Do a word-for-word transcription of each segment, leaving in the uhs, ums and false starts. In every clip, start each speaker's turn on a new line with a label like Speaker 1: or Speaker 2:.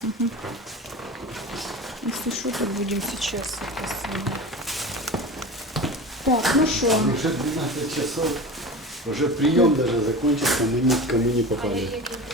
Speaker 1: Угу. Если что, то будем сейчас это снимать. Так, ну что?
Speaker 2: Уже двенадцать часов, уже прием даже закончился, мы ни к кому не попали.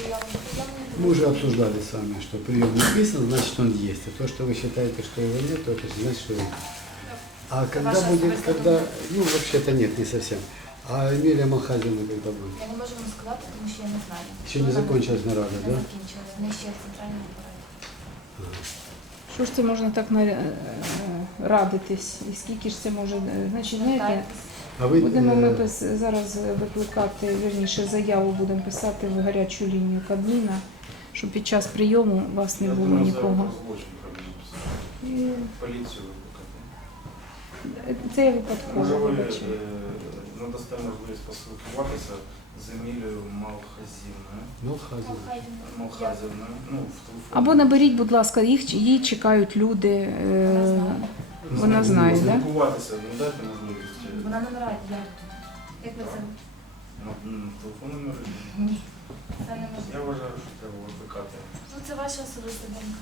Speaker 2: Мы уже обсуждали с вами, что прием написан, значит он есть. А то, что вы считаете, что его нет, то это значит, что его. А когда
Speaker 3: Ваша
Speaker 2: будет,
Speaker 3: особиста
Speaker 2: когда,
Speaker 3: думка?
Speaker 2: ну вообще-то нет, не совсем. А Емелія Малхазівна когда будет?
Speaker 3: Я не можу вам сказати, тому що я не знаю.
Speaker 2: Ще не закончилась нарада,
Speaker 3: Не
Speaker 2: да?
Speaker 3: закінчилась. Вони ще в центральному апараті.
Speaker 1: Що ж це можна так на- е, радитись? І скільки ж це може? е, Значить, знаєте,
Speaker 3: Звертайтесь.
Speaker 2: А ви,
Speaker 1: будемо ми
Speaker 2: е,
Speaker 1: пис- зараз викликати, вірніше, заяву будемо писати в гарячу лінію Кабміна, щоб під час прийому вас не
Speaker 4: Я
Speaker 1: було
Speaker 4: думаю,
Speaker 1: нікого.
Speaker 4: заяву про злочин треба написати.
Speaker 1: І
Speaker 4: Поліцію викликати.
Speaker 1: це я
Speaker 4: Може
Speaker 1: випадково
Speaker 4: ви
Speaker 1: вибачаю.
Speaker 4: е, надасте можливість поспілкуватися з Емілією Малхазівною.
Speaker 2: Малхазівна.
Speaker 4: Малхазівною. Ну, в телефоні.
Speaker 1: Або наберіть, будь ласка, їх, її чекають люди.
Speaker 3: Вона
Speaker 1: е,
Speaker 3: знає.
Speaker 1: Вона знає, да?
Speaker 4: Спілкуватися, не дайте можливість. е,
Speaker 3: Вона не нараді. Я тут. Як ви це?
Speaker 4: На м, телефонному режимі.
Speaker 3: Ні. Це не
Speaker 4: Я
Speaker 3: можливо.
Speaker 4: вважаю, що треба викликати.
Speaker 3: Ну це ваша особиста думка.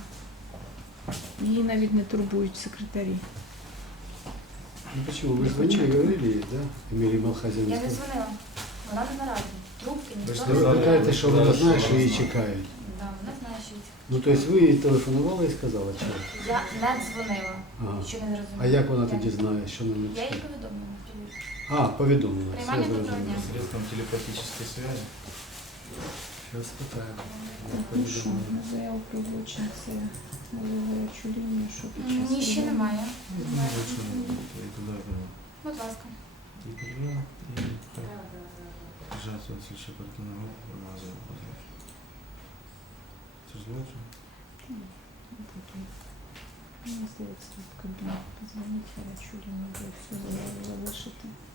Speaker 1: Її навіть не турбують секретарі.
Speaker 2: Ну почему? Вы звонили, говорили ей, да? Емілії Малхазівні?
Speaker 3: Я не дзвонила. Вона не нараді. Трубки
Speaker 4: Ви ж
Speaker 3: ніхто
Speaker 2: Ви
Speaker 3: не
Speaker 4: сказали,
Speaker 3: знає.
Speaker 2: кажете, що вона
Speaker 4: сказали,
Speaker 2: знає,
Speaker 4: що
Speaker 2: що
Speaker 4: вона
Speaker 2: її
Speaker 4: знає.
Speaker 2: чекають.
Speaker 3: Да, вона знає, що це.
Speaker 2: Ну, тобто ви їй телефонували і сказали, чи?
Speaker 3: Я не дзвонила.
Speaker 2: Ага.
Speaker 3: Що не зрозуміла.
Speaker 2: А як вона тоді знає, що вона не
Speaker 3: Я їй
Speaker 2: чекає?
Speaker 3: повідомила. Привіт.
Speaker 2: А, повідомила. Все
Speaker 3: Приймання доброго
Speaker 2: зрозуміло.
Speaker 3: дня.
Speaker 4: Средством телепатической связи.
Speaker 2: Зараз питаємо.
Speaker 1: Ну що, заяву про злочин це на гарячу лінію, що під час
Speaker 3: Ні, ще
Speaker 1: прийому.
Speaker 3: немає. Немає.
Speaker 4: И туда верну.
Speaker 3: Будь ласка.
Speaker 4: И перевел, и сжаться от случая партийного группы Рамазова по злочину. Это злочин.
Speaker 1: Мені здається, тут Кабмін. Позвоніть в гарячу лінію, де все заяву залишити.